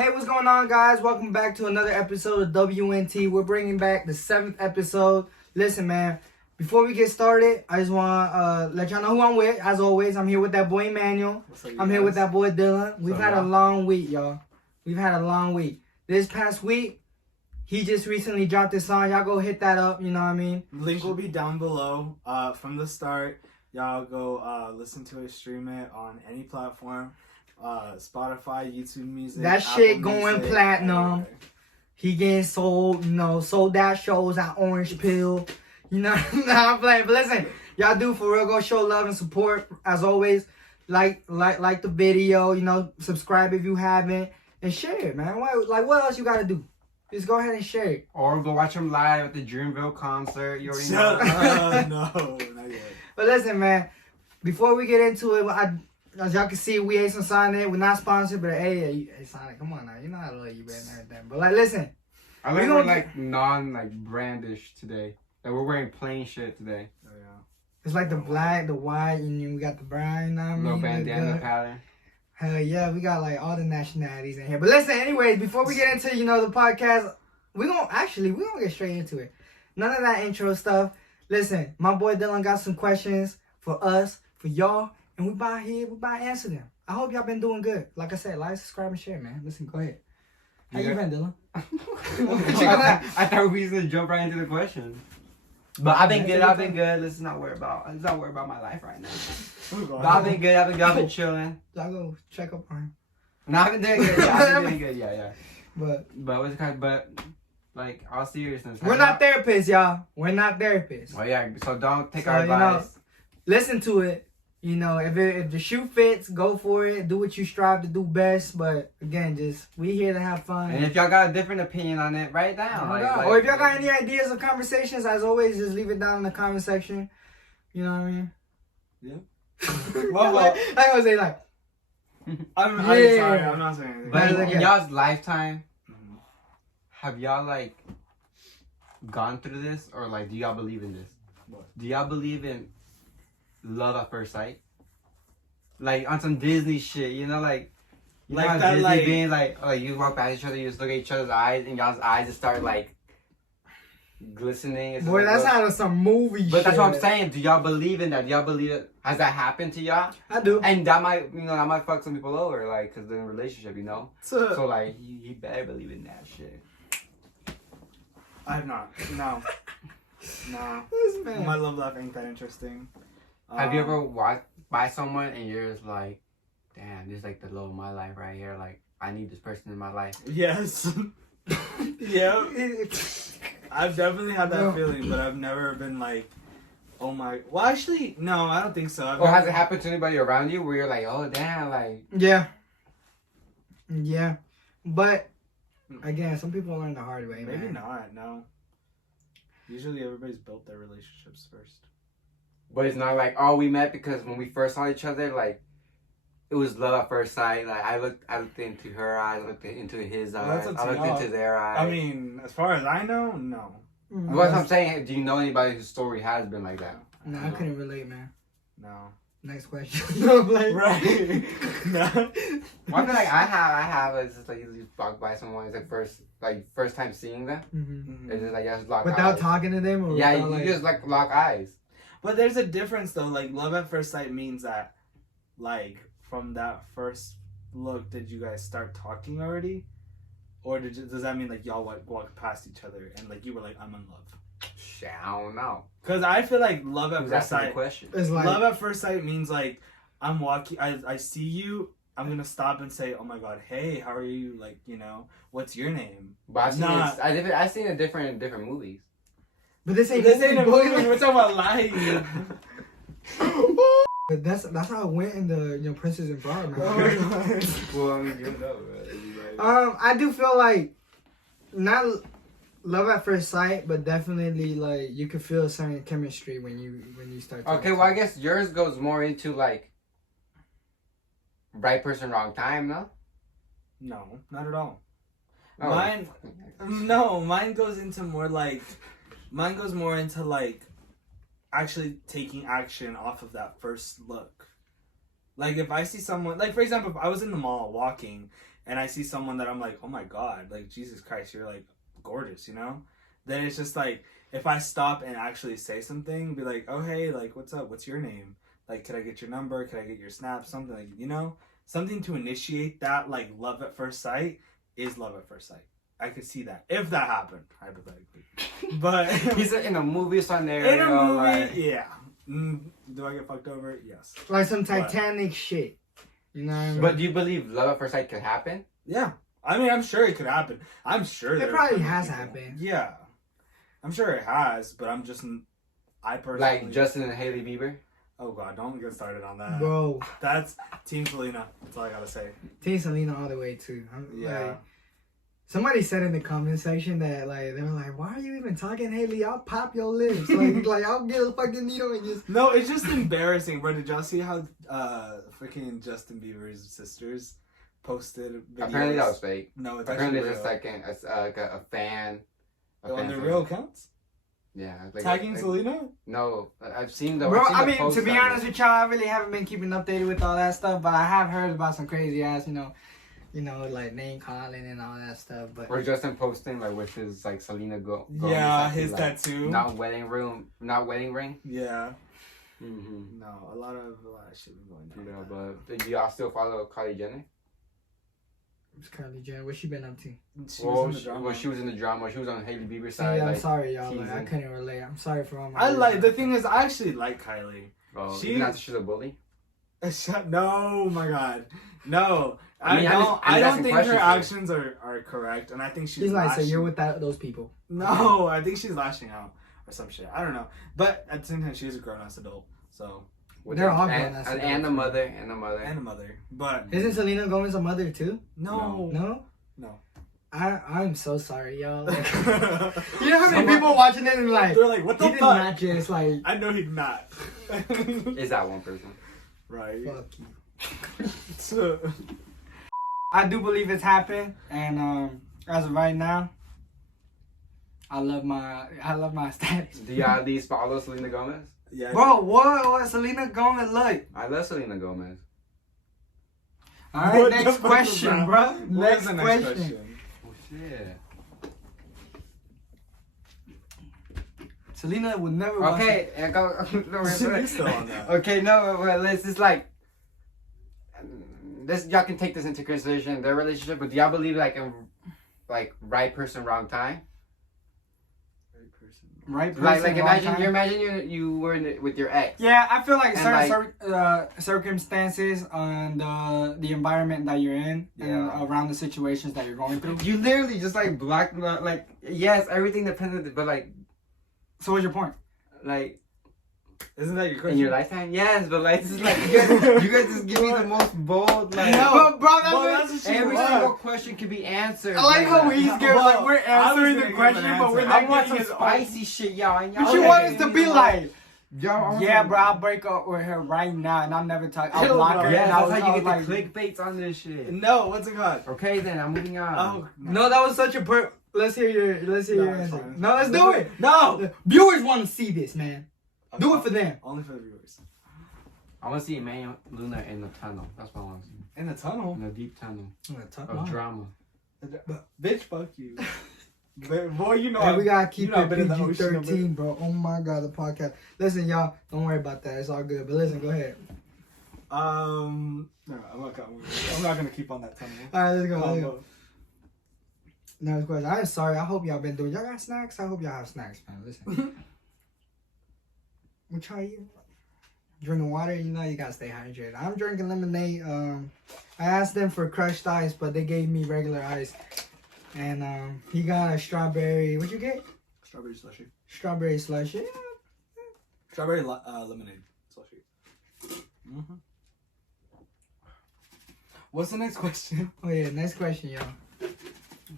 Hey, what's going on, guys? Welcome back to another episode of WNT. We're bringing back the 7th episode. Listen, man, before we get started, I just want to let y'all know who I'm with. As always, I'm here with that boy Emmanuel. I'm here with that boy Dylan. We've had a long week, y'all. We've had a long week. This past week, he just recently dropped his song. Y'all go hit that up, you know what I mean? Link will be down below from the start. Y'all go listen to it, stream it on any platform. Spotify, YouTube Music. That Apple shit going Music, platinum. everywhere. He getting sold, sold out shows at Orange Pill. You know, I'm playing. But listen, y'all do for real. Go show love and support. As always, like the video. Subscribe if you haven't, and share it, man. What else you gotta do? Just go ahead and share it. Or go watch him live at the Dreamville concert. You already Shut know. up. No, not yet. But listen, man. Before we get into it, as y'all can see, we ate some Sonic. We're not sponsored, but hey, Sonic, come on now. You know I love you, man, and everything. But listen. I like we're brandish today. Like we're wearing plain shit today. Oh, yeah. It's like the black, the white, and then we got the brown. You know what I mean? No bandana pattern. Hell yeah, we got all the nationalities in here. But listen, anyways, before we get into the podcast, we're gonna get straight into it. None of that intro stuff. Listen, my boy Dylan got some questions for us, for y'all. And we about to answer them. I hope y'all been doing good. Like I said, like, subscribe, and share, man. Listen, go ahead. How you been, Dylan? I thought we was gonna jump right into the questions. But I've been good. Let's not worry about my life right now. But I've been good. I've been chilling. Y'all go check up on him. No, I've been doing good. Yeah, I've been doing good. Yeah. But what's kind of, but like all seriousness. we're not therapists, y'all. We're not therapists. Well, yeah. So don't take our advice. Listen to it. If the shoe fits, go for it. Do what you strive to do best. But again, we here to have fun. And if y'all got a different opinion on it, write it down. Or if y'all got any ideas or conversations, as always, just leave it down in the comment section. You know what I mean? Yeah. well, I was say I'm sorry, I'm not saying anything. But in y'all's lifetime, have y'all gone through this, or do y'all believe in this? What? Do y'all believe in love at first sight? On some Disney shit, Disney being you walk past each other, you just look at each other's eyes, and y'all's eyes just start glistening. It's boy, that's out of some movie shit. But that's what I'm saying. Do y'all believe in that? Do y'all believe it? Has that happened to y'all? I do. And that might fuck some people over, because they're in a relationship, So you better believe in that shit. I have not. No. No. This man. My love life ain't that interesting. Have you ever walked by someone and you're just like, damn, this is the love of my life right here. I need this person in my life. Yes. Yeah. I've definitely had that feeling, but I've never been oh my. Well, actually, no, I don't think so. Has it happened to anybody around you where you're like, oh, damn, Yeah. Yeah. But, again, some people learn the hard way, Maybe man. not, no. Usually everybody's built their relationships first. But it's not oh, we met because when we first saw each other, it was love at first sight. I looked into her eyes, I looked into his eyes, I looked into their eyes. I mean, as far as I know, no. What I'm saying, do you know anybody whose story has been like that? No, I couldn't relate, man. No. Next question. No, right. No. One thing I have is just you walk by someone, it's first time seeing them. Mm-hmm. It's just just lock without eyes. talking to them? Or yeah, without, you just lock eyes. But there's a difference though. Love at first sight means that, from that first look, did you guys start talking already, or does that mean y'all walk past each other and you were I'm in love? Shit, I don't know. Cause I feel love at first sight. Is love at first sight means I'm walking. I see you. I'm gonna stop and say, "Oh my God, hey, how are you? What's your name?" But I've seen it different in different movies. But this ain't a movie. We're talking about lying. But that's how it went in the Princess and Frog, man. Well, I mean, you know, right? I do feel not love at first sight, but definitely you can feel a certain chemistry when you start. Okay, well I guess yours goes more into right person, wrong time, no? No, not at all. Oh. Mine goes into more mine goes more into actually taking action off of that first look. If I see someone, for example, if I was in the mall walking and I see someone that I'm like, oh my God, like, Jesus Christ, you're like gorgeous, you know? Then it's just like, if I stop and actually say something, be like, oh, hey, like, what's up? What's your name? Like, could I get your number? Could I get your snap? Something like, you know, something to initiate that, like, love at first sight is love at first sight. I could see that if that happened, hypothetically. But he's in a movie scenario. In a movie, like... yeah. Do I get fucked over? Yes. Like some Titanic shit. You know what I mean? But do you believe love at first sight could happen? Yeah. I mean, I'm sure it could happen. I'm sure it probably has happened. Yeah. I'm sure it has, but I'm just... I personally... Like Justin and Hailey Bieber? Oh, God, don't get started on that. Bro. That's Team Selena. That's all I gotta say. Team Selena all the way, too. Yeah. Like, somebody said in the comment section that, like, they were like, why are you even talking, Hailey? I'll pop your lips. Like I'll get a fucking needle and just... No, it's just embarrassing, bro. Did y'all see how freaking Justin Bieber's sisters posted videos? Apparently that was fake. No, it's apparently actually it's real. just like a fan. On their real accounts? Yeah. Like, tagging Selena? No, I've seen the... Bro, I've seen I the mean, post to be on honest it. with y'all, I really haven't been keeping updated with all that stuff, but I have heard about some crazy ass, you know, like name calling and all that stuff. But or Justin posting like with his like Selena Gomez. Yeah, like, his like, tattoo. Not wedding ring. Yeah. Mm-hmm. No, a lot of shit was going through. Yeah, but do y'all still follow Kylie Jenner? It's Kylie Jenner. What she been up to? She was in the drama. She was on Haley Bieber's See, side. I'm like, sorry, y'all. Like, I couldn't relate. I'm sorry for all my... the thing is, I actually like Kylie. Oh, She's a bully? No, my God. No. I I'm don't think her here. actions are correct, and I think she's like, lashing. so you're with those people. No, I think she's lashing out or some shit. I don't know. But at the same time, she is a grown-ass adult, so... They're all grown-ass adults. And a mother. And a mother. But... Isn't Selena Gomez a mother, too? No. No? No. I'm so sorry, y'all. Like, you know how many people watching it and like... They're like, what the fuck? fuck? He didn't match it. It's like... I know he did not. Is that one person? Right. Fuck you. I do believe it's happened, and as of right now, I love my status. Do y'all at least follow Selena Gomez? Yeah. Bro, what Selena Gomez like? I love Selena Gomez. All right, What next the fuck question, is bro. What's Next the question. Oh shit. Selena would never. watch Okay, She's still on that. Okay, no, well, let's just like this. Y'all can take this into consideration their relationship, but do y'all believe like in like right person, wrong time? Right person, Like wrong time? imagine you were with your ex. Yeah, I feel like And, certain circumstances and the environment that you're in and around the situations that you're going through. You literally just like block like yes, everything depends, but like. So what's your point? Like. Isn't that your question? In your lifetime? Yes, but like this is like you guys just give me the most bold like. No, bro, that's every single question can be answered. I like how he's giving like we're answering the gonna question, give an but we're answer. not I want getting some his spicy shit, y'all. And y'all But you want us to be like, y'all. yeah, bro, I'll break up with her right now, and I'll never talk. I'll Chill, block bro. her. Yeah, and that's I'll how you like, get the clickbaits on this shit. No, what's it called? Okay, then I'm moving on. Oh No, that was such a Let's hear your it's answer. fine. No, let's do it. No. The viewers want to see this, man. Do it for them. Only for the viewers. I want to see Emmanuel Luna in the tunnel. That's what I want to see. In the tunnel. In the deep tunnel Talk of drama. Bitch, fuck you. Boy, you know. Hey, we gotta keep you know I've it been in the ocean a PG-13, bro. Oh my god, the podcast. Listen, y'all, don't worry about that. It's all good. But listen, go ahead. No, I'm not gonna keep on that tunnel. All right, let's go. Next question. I'm sorry. I hope y'all been doing. Y'all got snacks? I hope y'all have snacks, man. Listen. What y'all eating? Drinking water, you know you gotta stay hydrated. I'm drinking lemonade. I asked them for crushed ice, but they gave me regular ice. And he got a strawberry. What'd you get? Strawberry slushy. Strawberry slushy. Strawberry lemonade slushy. Mm-hmm. What's the next question? Oh yeah, next question, y'all.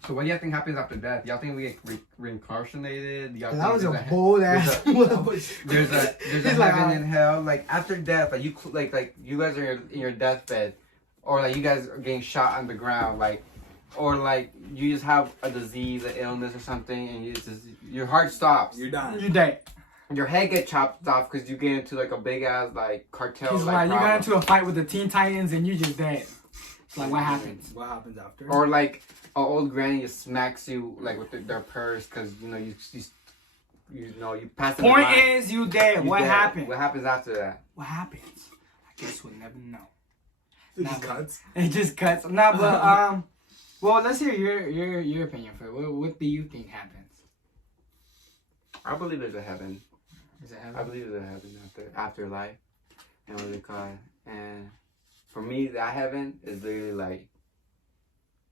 So what do y'all think happens after death? Y'all think we get reincarnated? Y'all That was think a bold ass. there's a He's like, heaven and hell. Like after death, like you guys are in your deathbed, or like you guys are getting shot on the ground, like, or like you just have a disease, an illness, or something, and your heart stops. You're done. You dead. Your head gets chopped off because you get into like a big ass like cartel. He's like, you got into a fight with the Teen Titans and you just dead. So like, what happens? What happens after? Or like an old granny just smacks you like with their purse because you know you pass them. Point is, you dead. What happened? What happens after that? What happens? I guess we'll never know. It just cuts. It just cuts. Nah, but well, let's hear your opinion first. What do you think happens? I believe there's a heaven. Is it heaven? I believe there's a heaven after life, and what they call it. And for me, that heaven is literally like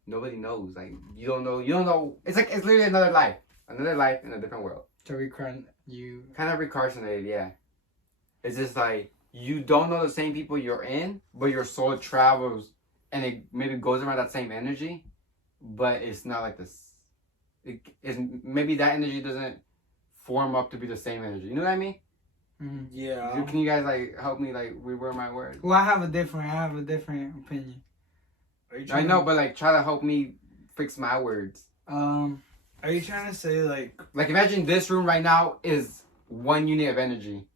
nobody knows. Like you don't know. It's literally another life in a different world. To recurrent you. Kind of reincarnated, yeah. It's just like you don't know the same people you're in, but your soul travels and it maybe goes around that same energy, but it's not like this. Maybe that energy doesn't form up to be the same energy. You know what I mean? Mm-hmm. Yeah. Can you guys like help me like reword my words? Well, I have a different opinion. I know, but like try to help me fix my words. Are you trying to say like imagine this room right now is one unit of energy,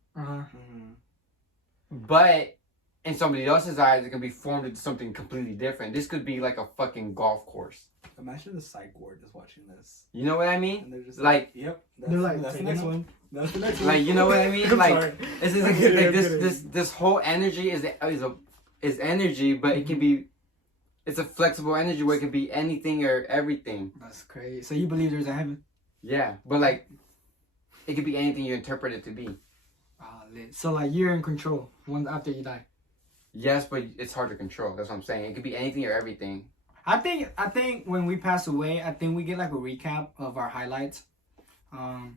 but in somebody else's eyes it can be formed into something completely different. This could be like a fucking golf course. Imagine the psych ward just watching this. You know what I mean? And they're just like yep. That's the next one. That's the next one. Like, you know what I mean? I'm Like, sorry. it's just like, this whole energy is energy, but it can be, it's a flexible energy where it can be anything or everything. That's crazy. So you believe there's a heaven? Yeah, but like, it could be anything you interpret it to be. Lit. So like you're in control once after you die. Yes, but it's hard to control. That's what I'm saying. It could be anything or everything. I think when we pass away, I think we get like a recap of our highlights.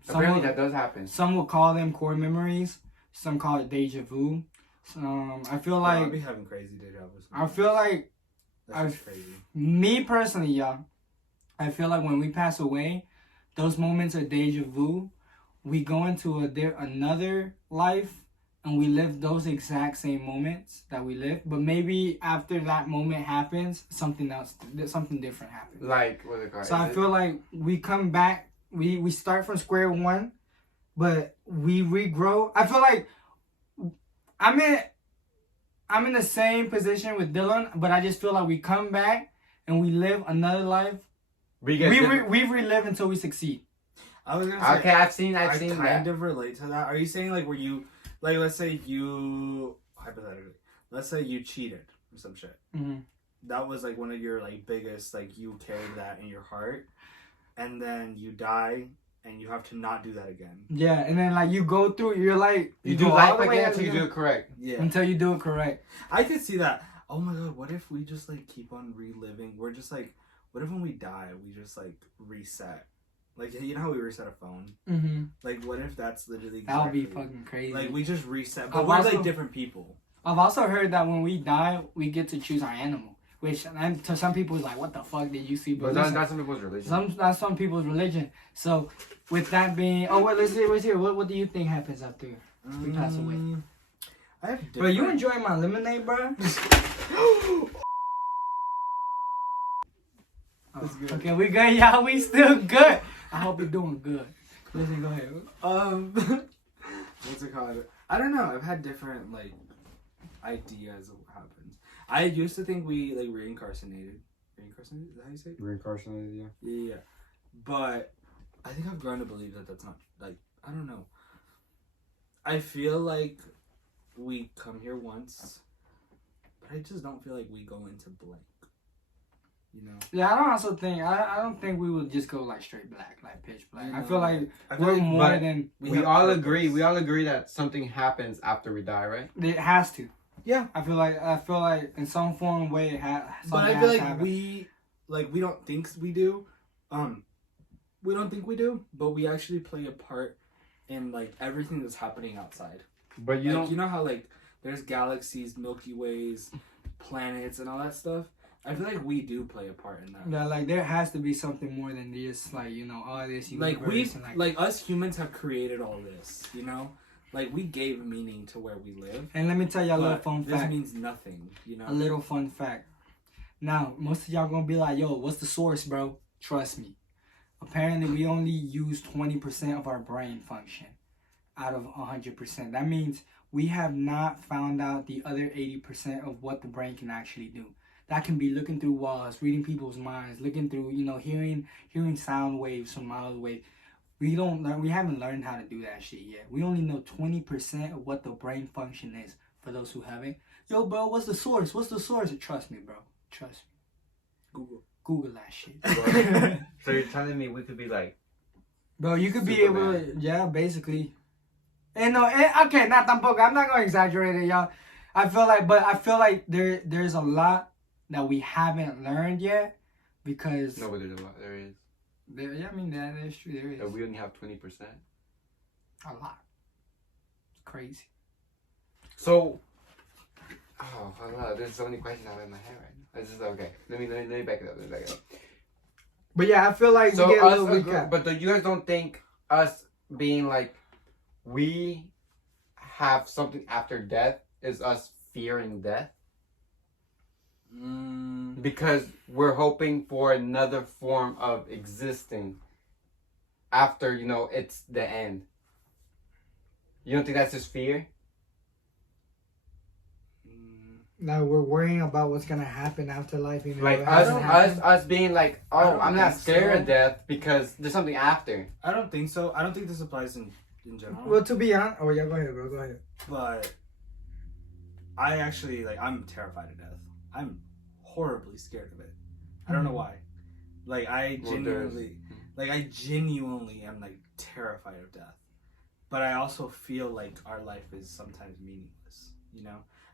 Apparently that does happen. Some will call them core memories. Some call it deja vu. I feel like I'll be having crazy deja vu. I feel like that's crazy. Me personally, y'all, I feel like when we pass away, those moments are deja vu. We go into another life and we live those exact same moments that we lived, but maybe after that moment happens, something different happens. Like what it called? So I feel like we come back, we start from square one, but we regrow. I feel like I'm in the same position with Dylan, but I just feel like we come back and we live another life. We relive until we succeed. I was gonna say, okay, I've seen I that. kind of relate to that. Are you saying like where you, like, let's say you hypothetically, let's say you cheated or some shit. Mm-hmm. That was like one of your like biggest, like you carried that in your heart, and then you die and you have to not do that again. Yeah, and then like you go through, you're like you do life again until you do it correct. Yeah, until you do it correct. I could see that. Oh my god, what if we just like keep on reliving? We're just like, what if when we die we just like reset? Like, you know how we reset a phone? Mm-hmm. Like, what if that's literally that would be fucking crazy. Like, we just reset, but we're like different people. I've also heard that when we die, we get to choose our animal. Which, and to some people, is like, what the fuck did you see? But that's some people's religion. That's some people's religion. So, with that being... Oh, wait, let's hear. What do you think happens after we pass away? I have different... Bro, you enjoying my lemonade, bro? Okay, we good, y'all. We still good. I hope you're doing good. Listen, go ahead. What's it called? I don't know. I've had different, like, ideas of what happens. I used to think we, like, reincarnated. Reincarnated? Is that how you say it? Reincarnated, yeah. Yeah. But I think I've grown to believe that that's not, like, I don't know. I feel like we come here once, but I just don't feel like we go into blank. You know? Yeah, I don't think we would just go like straight black, like pitch black. No. I feel like we're more than we all agree. We all agree that something happens after we die, right? It has to. Yeah, I feel like in some form way it has. But I feel like we don't think we do. We don't think we do, but we actually play a part in like everything that's happening outside. But you don't. You know how like there's galaxies, Milky Ways, planets, and all that stuff. I feel like we do play a part in that. Yeah, like there has to be something more than just like, you know, all this universe. Like we, and, like us humans have created all this, you know? Like we gave meaning to where we live. And let me tell y'all a little fun fact. This means nothing, you know? A little fun fact. Now, most of y'all gonna be like, yo, what's the source, bro? Trust me. Apparently, we only use 20% of our brain function out of 100%. That means we have not found out the other 80% of what the brain can actually do. that can be looking through walls, reading people's minds, looking through, hearing sound waves from miles away. We haven't learned how to do that shit yet. We only know 20% of what the brain function is for those who haven't. Yo, bro, what's the source? Trust me, bro. Trust me. Google that shit. So you're telling me we could be like, bro, you could be Superman. able to, yeah, basically. And no, okay, not tampoco. I'm not gonna exaggerate it, y'all. I feel like there's a lot that we haven't learned yet because no, but there's a lot. There is. I mean that is true. There is And we only have 20%. a lot. It's crazy. So, there's so many questions out in my head right now. This is okay. Let me back it up. But yeah, I feel like So we get a us, little recap. but you guys don't think us being like, we have something after death is us fearing death? Because we're hoping for another form of existing after, it's the end. You don't think that's just fear? Now we're worrying about what's gonna happen after life. Like us being like, I'm not scared of death because there's something after. I don't think so. I don't think this applies in general. Well, to be honest, go ahead, bro. Go ahead. But I actually I'm terrified of death. I'm horribly scared of it. I don't know why. I genuinely am terrified of death. But I also feel like our life is sometimes meaningless.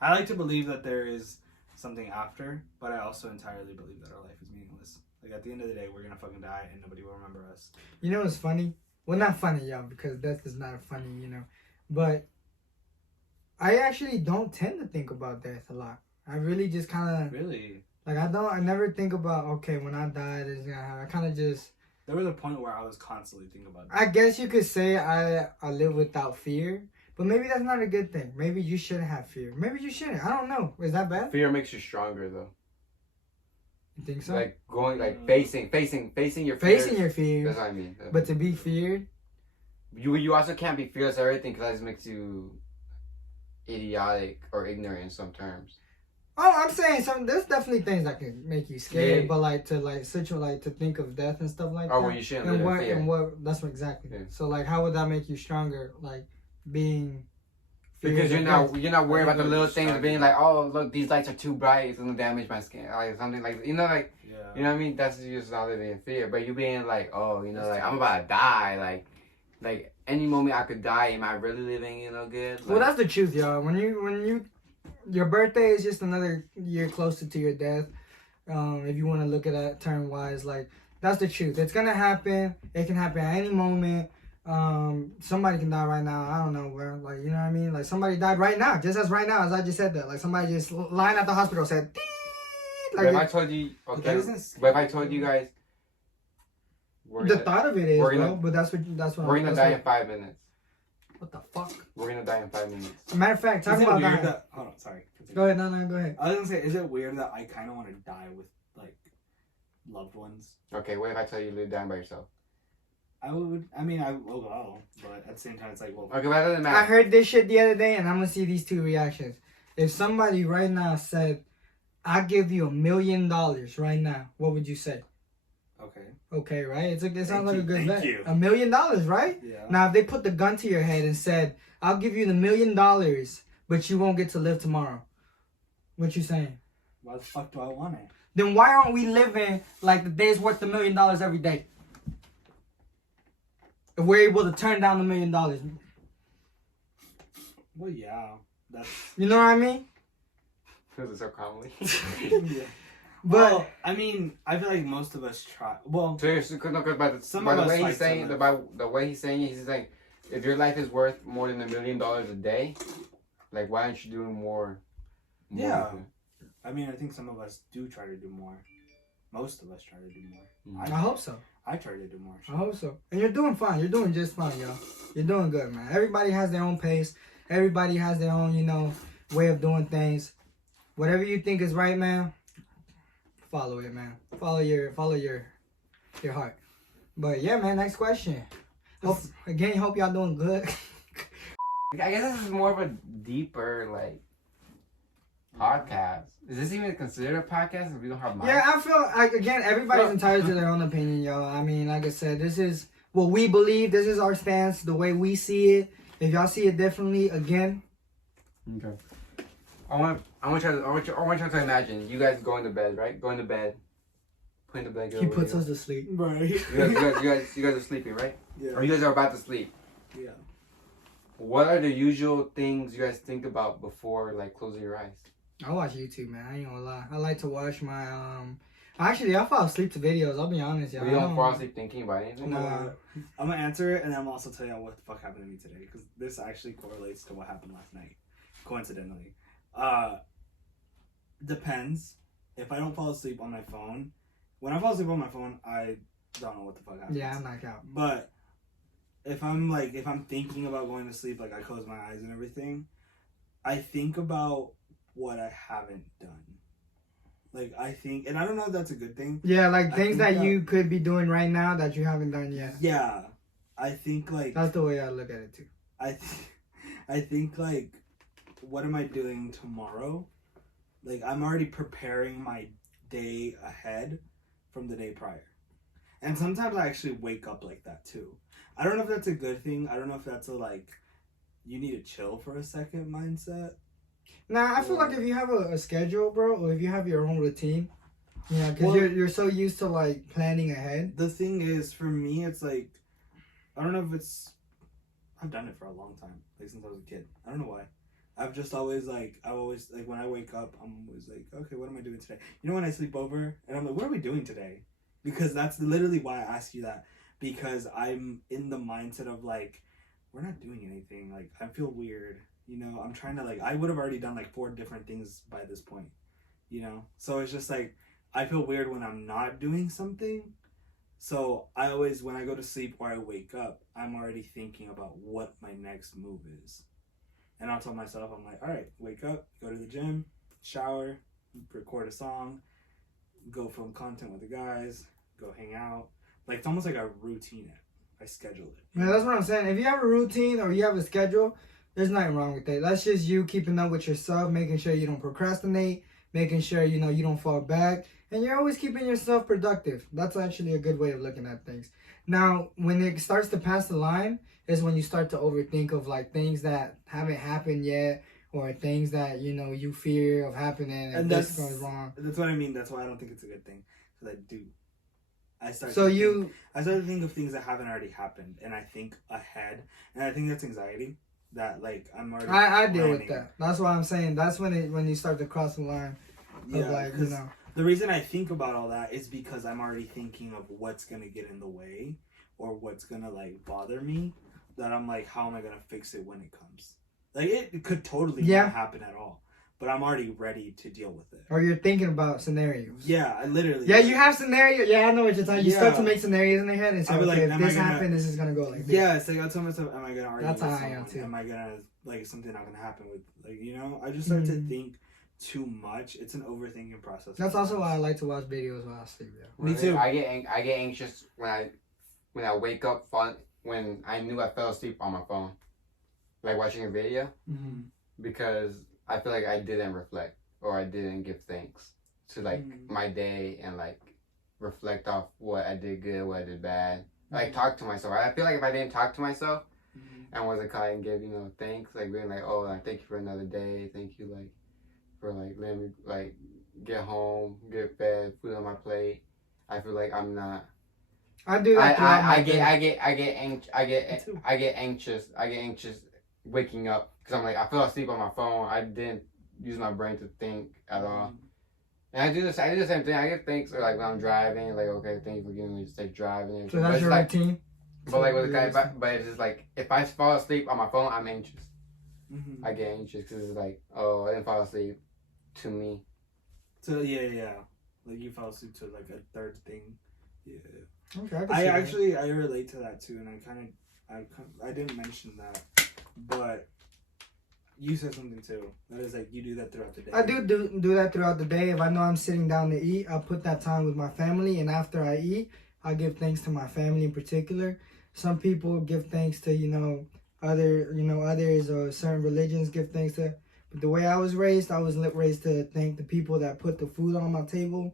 I like to believe that there is something after, but I also entirely believe that our life is meaningless. At the end of the day, we're gonna fucking die and nobody will remember us. You know what's funny? Well, not funny, y'all, because death is not funny, But I actually don't tend to think about death a lot. I really just kind of... Really? I never think about, okay, when I die, this is gonna happen. I kind of just... There was a point where I was constantly thinking about death. I guess you could say I live without fear. But maybe that's not a good thing. Maybe you shouldn't have fear. Maybe you shouldn't. I don't know. Is that bad? Fear makes you stronger, though. You think so? Facing your fears. Facing your fears. That's what I mean. But to be feared. You also can't be fearless of everything because that makes you idiotic or ignorant in some terms. Oh, I'm saying there's definitely things that can make you scared, Yeah. but to think of death and stuff like that. Or when you shouldn't live in fear. And what? That's what exactly. Yeah. So how would that make you stronger? Being. Because you're not worried about the little things of being like, oh look, these lights are too bright, it's gonna damage my skin, something like you know what I mean? That's just not living in fear. But you being like, I'm about to die, like any moment I could die. Am I really living good? Well, that's the truth, y'all. When your birthday is just another year closer to your death. If you want to look at that term wise, that's the truth. It's gonna happen. It can happen at any moment. Somebody can die right now. I don't know where. You know what I mean? Somebody died right now, just as right now as I just said that. Somebody just lying at the hospital said. But if I told you, okay. But if I told you guys, thought of it is, bro. But that's what. We're gonna die in 5 minutes. What the fuck? We're gonna die in 5 minutes. Matter of fact, talk about that. Hold on, sorry. Continue. Go ahead. No, go ahead. I was gonna say, is it weird that I kind of want to die with loved ones? Okay, what if I tell you to live down by yourself? I will go, but at the same time, it's well. Okay, but that doesn't matter. I heard this shit the other day, and I'm gonna see these two reactions. If somebody right now said, "I'll give you $1 million right now," what would you say? Okay. Okay, right? It sounds like a good bet. Thank you. $1 million, right? Yeah. Now, if they put the gun to your head and said, "I'll give you the $1 million, but you won't get to live tomorrow," what you saying? Why the fuck do I want it? Then why aren't we living like the day's worth $1 million every day? If we're able to turn down the $1 million. Well, yeah, that's. You know what I mean? Because it's so commonly. Yeah. But I feel like most of us try. Well, seriously, by the way he's saying it, he's saying, if your life is worth more than $1 million a day, why aren't you doing more? Yeah. I think some of us do try to do more. Most of us try to do more. I hope so. I try to do more. I hope so. And you're doing fine. You're doing just fine, y'all. You're doing good, man. Everybody has their own pace. Everybody has their own, way of doing things. Whatever you think is right, man, follow it, man. Follow your heart. But yeah, man, next question. Hope y'all doing good. I guess this is more of a deeper, podcast. Is this even considered a podcast if we don't have mics? Yeah, I feel like, again, everybody's entitled to their own opinion, yo. I mean, like I said, this is what we believe. This is our stance, the way we see it. If y'all see it differently, again. Okay. I want you to imagine you guys going to bed, right? Going to bed, putting the blanket. He puts us to sleep. Right. You guys are sleeping, right? Yeah. Or you guys are about to sleep. Yeah. What are the usual things you guys think about before like closing your eyes? I watch YouTube, man. I ain't gonna lie. I like to watch my Actually, I fall asleep to videos. I'll be honest, y'all. You don't fall asleep thinking about anything? Nah. I'm gonna answer it and then I'm also tell you what the fuck happened to me today because this actually correlates to what happened last night. Coincidentally, depends. If I don't fall asleep on my phone, when I fall asleep on my phone, I don't know what the fuck happens. Yeah, I'm knocked out. But if I'm thinking about going to sleep, like I close my eyes and everything, I think about what I haven't done. Like I think, and I don't know if that's a good thing. Yeah, like things that you could be doing right now that you haven't done yet. Yeah, I think like that's the way I look at it too. I think like, what am I doing tomorrow? Like I'm already preparing my day ahead from the day prior. And sometimes I actually wake up like that too. I don't know if that's a good thing. I don't know if that's a like, you need to chill for a second mindset. Nah, I feel like if you have a schedule, bro, or if you have your own routine, yeah, because you're so used to like planning ahead. The thing is, for me, it's like, I don't know if it's, I've done it for a long time, like since I was a kid. I don't know why. I've just always like, when I wake up, I'm always like, okay, what am I doing today? You know when I sleep over and I'm like, what are we doing today? Because that's literally why I ask you that. Because I'm in the mindset of like, we're not doing anything. Like, I feel weird. You know, I'm trying to like, I would have already done like 4 different things by this point. You know? So it's just like, I feel weird when I'm not doing something. So I always, when I go to sleep or I wake up, I'm already thinking about what my next move is. And I'll tell myself, I'm like, all right, wake up, go to the gym, shower, record a song, go film content with the guys, go hang out. Like, it's almost like a routine. I schedule it. Yeah, that's what I'm saying. If you have a routine or you have a schedule, there's nothing wrong with that. That's just you keeping up with yourself, making sure you don't procrastinate, making sure, you know, you don't fall back. And you're always keeping yourself productive. That's actually a good way of looking at things. Now, when it starts to pass the line is when you start to overthink of like things that haven't happened yet or things that, you know, you fear of happening and this goes wrong. That's what I mean. That's why I don't think it's a good thing. Because I do. I start to think of things that haven't already happened and I think ahead. And I think that's anxiety. That like I'm already I deal with that. That's why I'm saying that's when you start to cross the line of like, you know. The reason I think about all that is because I'm already thinking of what's gonna get in the way or what's gonna like bother me. That I'm like, how am I gonna fix it when it comes? Like it could totally not happen at all, but I'm already ready to deal with it. Or you're thinking about scenarios. Yeah, I literally. Yeah, you have scenarios. Yeah, I know what you're talking. You start to make scenarios in your head and say, okay, like, if this happened, this is gonna go like this. Yeah, it's like I tell myself, am I gonna argue with someone? That's how I am too. Am I gonna like something not gonna happen with like you know? I just start to think too much. It's an overthinking process. That's also why I like to watch videos while I sleep. Yeah. Me too. I get anxious when I wake up when I knew I fell asleep on my phone, like watching a video, because I feel like I didn't reflect or I didn't give thanks to like my day and like reflect off what I did good, what I did bad. Like talk to myself. I feel like if I didn't talk to myself and wasn't kind and give thanks, like being like, oh, like thank you for another day, thank you like for like letting me like get home, get fed, food on my plate. I feel like I'm not. I do that. I get anxious waking up because I'm like I fell asleep on my phone. I didn't use my brain to think at all. And I do the same thing. I get thanks or like when I'm driving, like okay, thank you for giving me safe driving. So that's your routine. But like with the guy, but it's just like if I fall asleep on my phone, I'm anxious. I get anxious because it's like, oh, I didn't fall asleep to me. So yeah, like you fell asleep to like a third thing. Yeah. Okay, I relate to that too, and I didn't mention that, but you said something too. That is like you do that throughout the day. I do that throughout the day. If I know I'm sitting down to eat, I'll put that time with my family, and after I eat, I give thanks to my family in particular. Some people give thanks to others or certain religions give thanks to. But the way I was raised to thank the people that put the food on my table.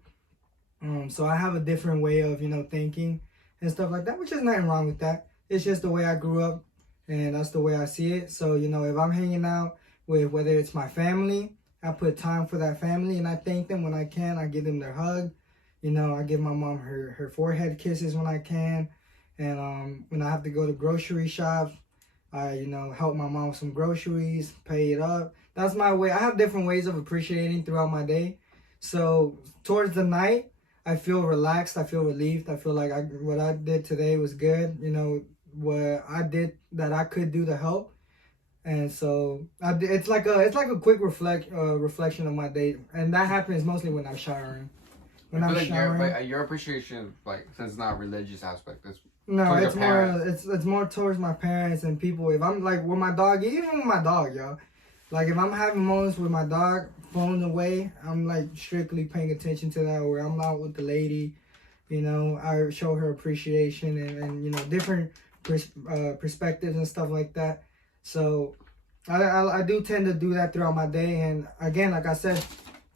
So I have a different way of, thinking and stuff like that, which is nothing wrong with that. It's just the way I grew up, and that's the way I see it. So, if I'm hanging out with, whether it's my family, I put time for that family, and I thank them when I can. I give them their hug. I give my mom her forehead kisses when I can. And when I have to go to grocery shops, I, help my mom with some groceries, pay it up. That's my way. I have different ways of appreciating throughout my day. So towards the night, I feel relaxed. I feel relieved. I feel like what I did today was good. What I did that I could do to help. And so it's like a quick reflection of my day. And that happens mostly when I'm showering. When I'm showering. Your appreciation, since it's not religious aspect, no, it's more. It's more towards my parents and people. If I'm with my dog, even with my dog, yo. If I'm having moments with my dog, phone away, I'm strictly paying attention to that. Where I'm out with the lady, I show her appreciation and different perspectives and stuff like that. So I do tend to do that throughout my day. And again, like I said,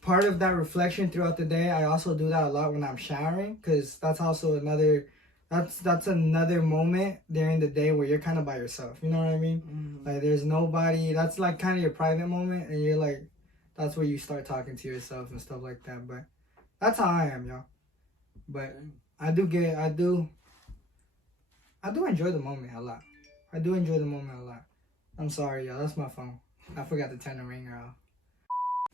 part of that reflection throughout the day, I also do that a lot when I'm showering, because that's also another. That's another moment during the day where you're kind of by yourself. You know what I mean? Mm-hmm. There's nobody. That's kind of your private moment, and you're that's where you start talking to yourself and stuff like that. But that's how I am, y'all. But I do enjoy the moment a lot. I'm sorry, y'all. That's my phone. I forgot to turn the ringer off.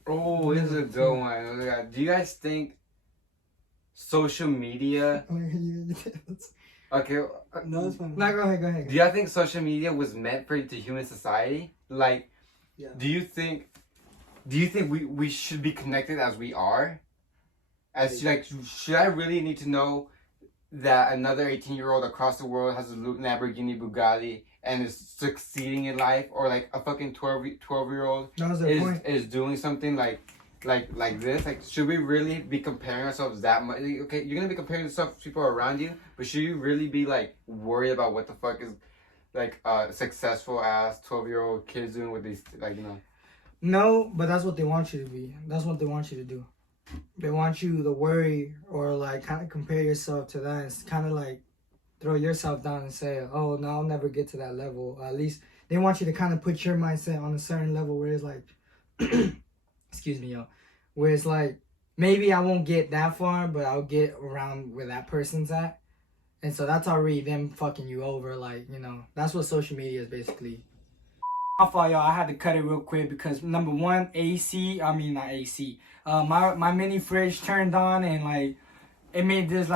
Oh, this is a good one. Do you guys think social media... Okay. No, it's fine. No, go ahead. Do you think social media was meant for the human society? Yeah. Do you think we should be connected as we are? Should I really need to know that another 18-year-old across the world has a Lamborghini Bugatti and is succeeding in life, or a fucking 12-year-old is doing something like this? Should we really be comparing ourselves that much? Okay, you're gonna be comparing yourself to people around you, but should you really be worried about what the fuck is successful ass 12-year-old kids doing with these No, but that's what they want you to be. That's what they want you to do. They want you to worry or kind of compare yourself to that. It's kind of throw yourself down and say, oh no, I'll never get to that level. At least they want you to kind of put your mindset on a certain level where it's excuse me, yo. Where it's maybe I won't get that far, but I'll get around where that person's at. And so that's already them fucking you over. That's what social media is basically. My fault, y'all. I had to cut it real quick because number one, not AC. My mini fridge turned on and it made this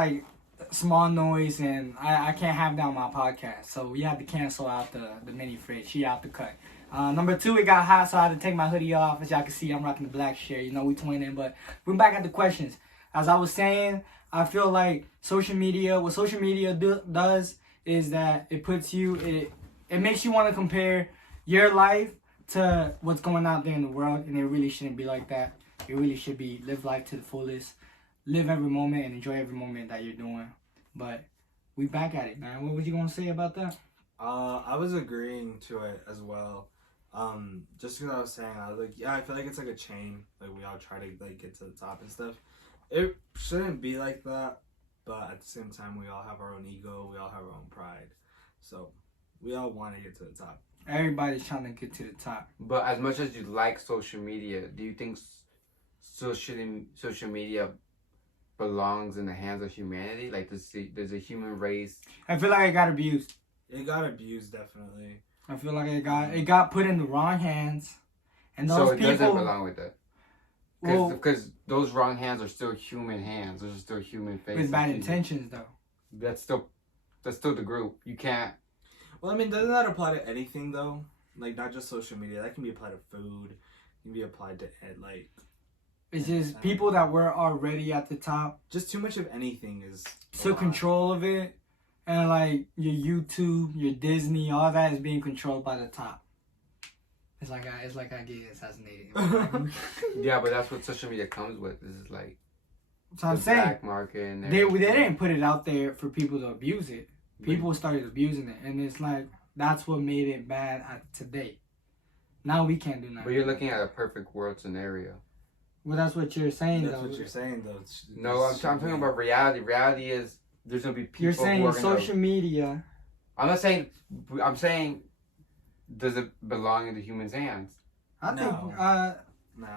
small noise, and I can't have that on my podcast. So we had to cancel out the mini fridge. She out the cut. Number two, it got hot, so I had to take my hoodie off. As y'all can see, I'm rocking the black shirt. We twinning. But we're back at the questions. As I was saying, I feel what social media does is that it puts you, it makes you want to compare your life to what's going out there in the world, and it really shouldn't be like that. It really should be live life to the fullest, live every moment, and enjoy every moment that you're doing. But we back at it, man. What was you gonna say about that? I was agreeing to it as well. Just because I was saying, I was I feel like it's a chain. We all try to get to the top and stuff. It shouldn't be like that, but at the same time, we all have our own ego. We all have our own pride. So we all want to get to the top. Everybody's trying to get to the top. But as much as you like social media, do you think social media belongs in the hands of humanity? Does the human race... I feel like it got abused. It got abused, definitely. I feel like it got put in the wrong hands. And those people... So it doesn't belong with that? Because those wrong hands are still human hands. Those are still human faces. With bad intentions, though. That's still the group. You can't... Well, doesn't that apply to anything, though? Not just social media. That can be applied to food. It can be applied to, It's just people that were already at the top. Just too much of anything is... Took control of it. And, your YouTube, your Disney, all that is being controlled by the top. It's like I get assassinated. Yeah, but that's what social media comes with. This is so I'm saying, black market and they didn't put it out there for people to abuse it. People started abusing it, and it's that's what made it bad today. Now we can't do nothing. But you're looking at a perfect world scenario. Well, that's what you're saying, That's though. what you're saying, though. No, I'm talking about reality. Reality is there's gonna be people. You're saying who are gonna, social media. I'm not saying. I'm saying, does it belong in the human's hands? I think, No.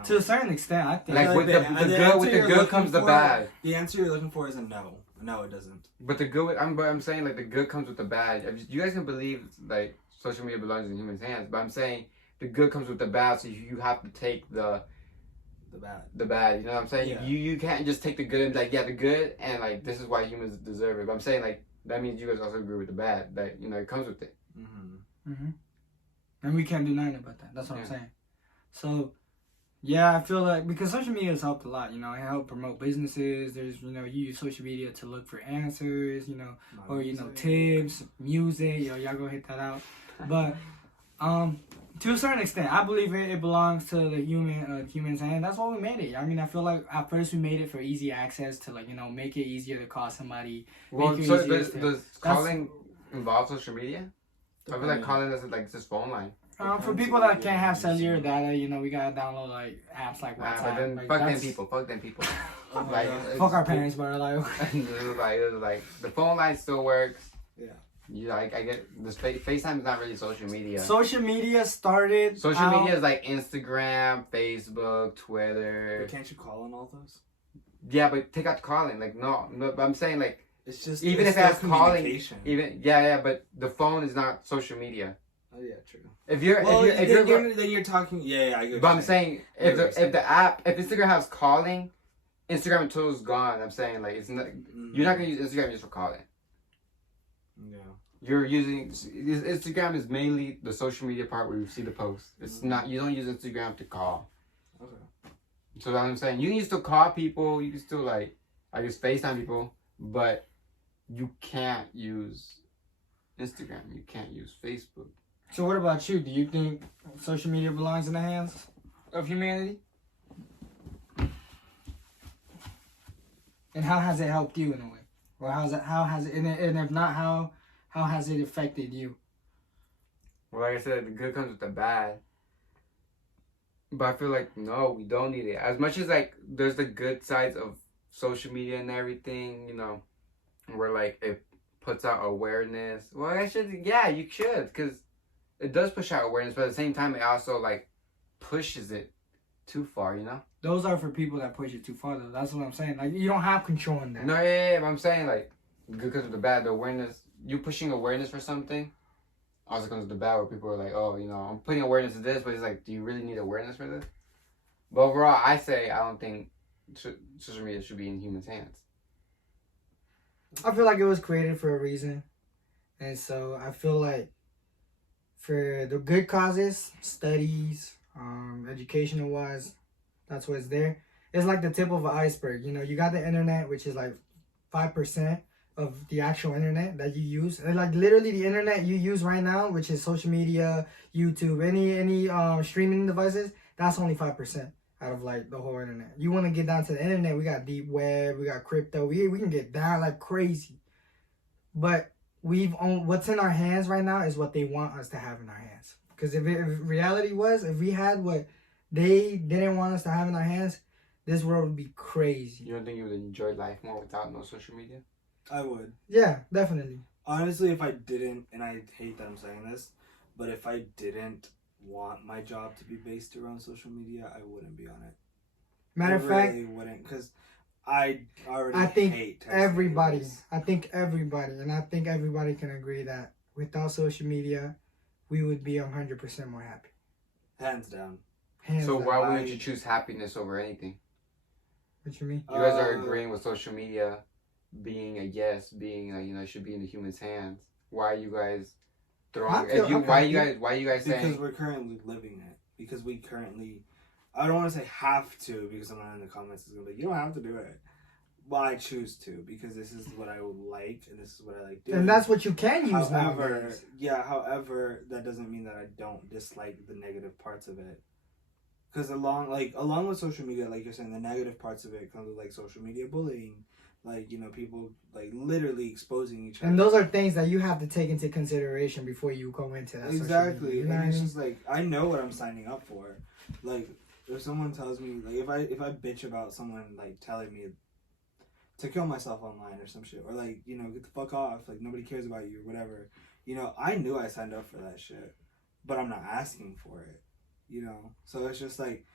to a certain extent, I think. Like with the good comes the bad. The answer you're looking for is a no. No, it doesn't. But the good, I'm saying like the good comes with the bad. You guys can believe like social media belongs in the human's hands, but I'm saying the good comes with the bad, so you have to take the bad. The bad, you know what I'm saying? Yeah. You can't just take the good and be like, yeah, the good, and like this is why humans deserve it. But I'm saying like that means you guys also agree with the bad, that you know it comes with it. And we can't do nothing about that. That's what Yeah. I'm saying. So, yeah, I feel like because social media has helped a lot. You know, it helped promote businesses. There's, you know, you use social media to look for answers. You know, or you know, tips, music. You know, y'all go hit that out. But to a certain extent, I believe it belongs to the human's hand. That's why we made it. I mean, I feel like at first we made it for easy access to, like, you know, make it easier to call somebody. Well, so does calling involve social media? I feel like calling is like this phone line. For people that can't have cellular data, you know, we gotta download like apps like WhatsApp. But then like, fuck them people. Like fuck our parents, but like it was like the phone line still works. Yeah. Yeah, I get this. FaceTime is not really social media. Social media started. Social media is like Instagram, Facebook, Twitter. But can't you call on all those? Yeah, but take out the calling. Like no, but I'm saying like it's just even if it has calling, even but the phone is not social media. Oh yeah, true. If you're talking, I get. But I'm saying if Instagram has calling, Instagram until it's gone. I'm saying like it's not. You're not gonna use Instagram just for calling. Yeah. You're using Instagram is mainly the social media part where you see the post. It's not. You don't use Instagram to call. Okay. So that's what I'm saying. You can still call people. You can still like I guess FaceTime people, but you can't use Instagram. You can't use Facebook. So what about you? Do you think social media belongs in the hands of humanity? And how has it helped you in a way? Or how has it, and if not, how has it affected you? Well, like I said, the good comes with the bad. But I feel like, no, we don't need it. As much as, like, there's the good sides of social media and everything, you know, where, like, it puts out awareness. Well, you should, because it does push out awareness, but at the same time, it also, like, pushes it too far, you know? Those are for people that push it too far, though. That's what I'm saying. Like, you don't have control in that. No, but I'm saying, like, good comes with the bad. The awareness, you pushing awareness for something, also comes with the bad, where people are like, oh, you know, I'm putting awareness to this, but it's like, do you really need awareness for this? But overall, I say I don't think social media should be in humans' hands. I feel like it was created for a reason. And so I feel like for the good causes, studies, educational wise, that's what's there. It's like the tip of an iceberg. You know, you got the internet, which is like 5% of the actual internet that you use. And like literally the internet you use right now, which is social media, YouTube, any streaming devices, that's only 5% out of like the whole internet. You want to get down to the internet, we got deep web, we got crypto, we can get down like crazy. But what's in our hands right now is what they want us to have in our hands. Because if reality was, if we had what they didn't want us to have in our hands, this world would be crazy. You don't think you would enjoy life more without no social media? I would. Yeah, definitely. Honestly, if I didn't, and I hate that I'm saying this, but if I didn't want my job to be based around social media, I wouldn't be on it. Matter of fact, really wouldn't, because I think hate everybody, and I think everybody can agree that without social media, we would be 100% more happy. Hands down. So why wouldn't you choose happiness over anything? What you mean? You guys are agreeing with social media being a yes, being a, you know, it should be in the human's hands. Why are you guys throwing? Why are you guys saying? Because we're currently living it. Because we currently, I don't want to say have to, because someone in the comments is gonna be like, you don't have to do it. But I choose to, because this is what I would like, and this is what I like doing. And that's what you can use however, nowadays. However, that doesn't mean that I don't dislike the negative parts of it. Because along with social media, like you're saying, the negative parts of it comes with like social media bullying, Like, you know, people like literally exposing each other. And those are things that you have to take into consideration before you go into that. Exactly. You know And it's just like, I know what I'm signing up for. Like, if someone tells me, like, if I bitch about someone like telling me to kill myself online or some shit, or like, you know, get the fuck off, like nobody cares about you or whatever, you know, I knew I signed up for that shit, but I'm not asking for it, you know. So it's just like,